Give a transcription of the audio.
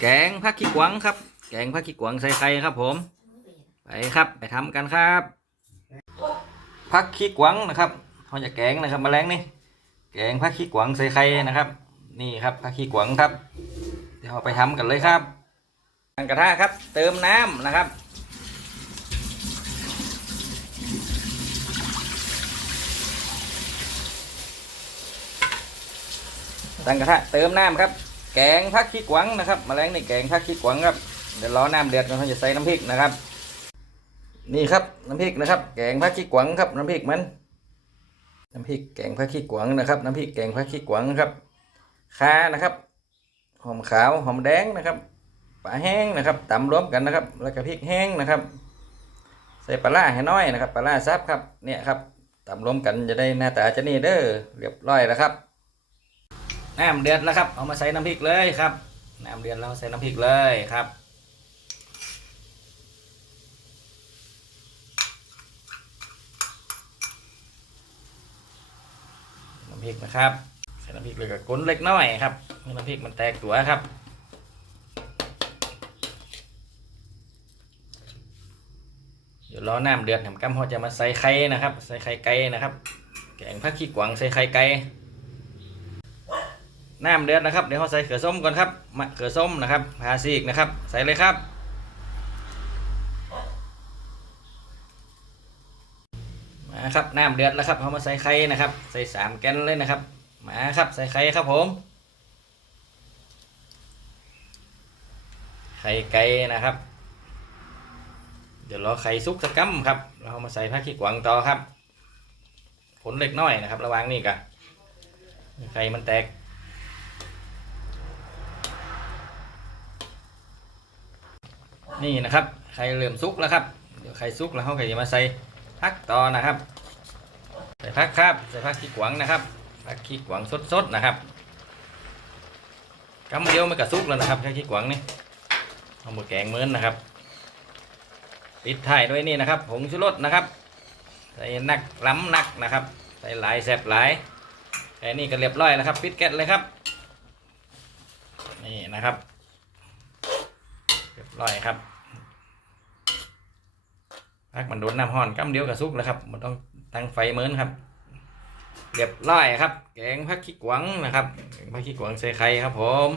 แกงผักขี้กวางครับ แกงผักขี้กวางใส่ไข่ครับผม ไปครับ ไปทำกันครับผักขี้กวางนะครับเขาจะแกงนะครับมาแมลงนี่ แกงผักขี้กวางใส่ไข่นะครับ นี่ครับผักขี้กวางครับ เดี๋ยวเราไปทำกันเลยครับตั้งกระทะครับ เติมน้ำนะครับตั้งกระทะเติมน้ำครับ แกงผักขี้กวางนะครับมแมลงในแกงผักขี้กวางครับเดี๋ยวรอน้ำเดือดก่อนเราจะใส่น้ำพริกนะครับ นี่ครับน้ำพริกนะครับ แกงผักขี้กวางครับน้ำพริกมันน้ำพริกแกงผักขี้กวางนะครับน้ำพริกแกงผักขี้กวางครับข่านะครับ หอมขาวหอมแดงนะครับปลาแห้งนะครับตำรวมกันนะครับ แล้วก็พริกแห้งนะครับ ใส่ปลาล่าให้น้อยนะครับปลาล่าซับครับเนี่ยครับตำรวมกันจะได้หน้าตาจะนี่เด้อเรียบร้อยแล้วครับ น้ำเดือดแล้วครับ เอามาใส่น้ำพริกเลยครับ น้ำเดือดแล้วใส่น้ำพริกเลยครับ น้ำพริกนะครับ ใส่น้ำพริกเลยกับก้นเล็กน้อยครับให้น้ำพริกมันแตกตัวครับเดี๋ยวรอน้ำเดือดแหมกำเขาจะมาใส่ไข่นะครับ ใส่ไข่ไก่นะครับ แกงผักขี้กวางใส่ไข่ไก่ น้ำเดือดนะครับ เดี๋ยวเขาใส่เขือส้มก่อนครับมะเขือส้มนะครับพาซีกนะครับ ใส่เลยครับ มาครับน้ำเดือดแล้วครับเขามาใส่ไข่นะครับ ใส่สามแกนเลยนะครับ มาครับใส่ไข่ครับผม ไข่ไก่นะครับ เดี๋ยวรอไข่สุกสักกัมครับ เรามาใส่ผักขี้กวางต่อครับ ผลเล็กน้อยนะครับ ระวังนี่กันไข่มันแตก นี่นะครับไข่เริ่มสุกแล้วครับเดี๋ยวไข่สุกแล้วเขาก็จะมาใส่พักต่อนะครับ ใส่พักครับใส่พักขี้กวางนะครับพักขี้กวางสดๆนะครับกำเดียวมันก็สุกแล้วนะครับแค่ขี้กวางนี่เอาหมาแกงเมือนนะครับปิดท้ายด้วยนี่นะครับผงชูรสนะครับใส่นักล้ำนักนะครับ ใส่หลายแซ่บหลายแค่นี้ก็เรียบร้อยแล้วครับปิดแก๊สเลยครับ นี่นะครับ รียบร้อยครับพักมันโดนน้ำห่อนกำเดียวกับซุกแล้วครับมันต้องตั้งไฟเหมือนครับเรียบร้อยครับ แกงผักขี้กวางนะครับพักขี้กวางใส่ไข่ครับผม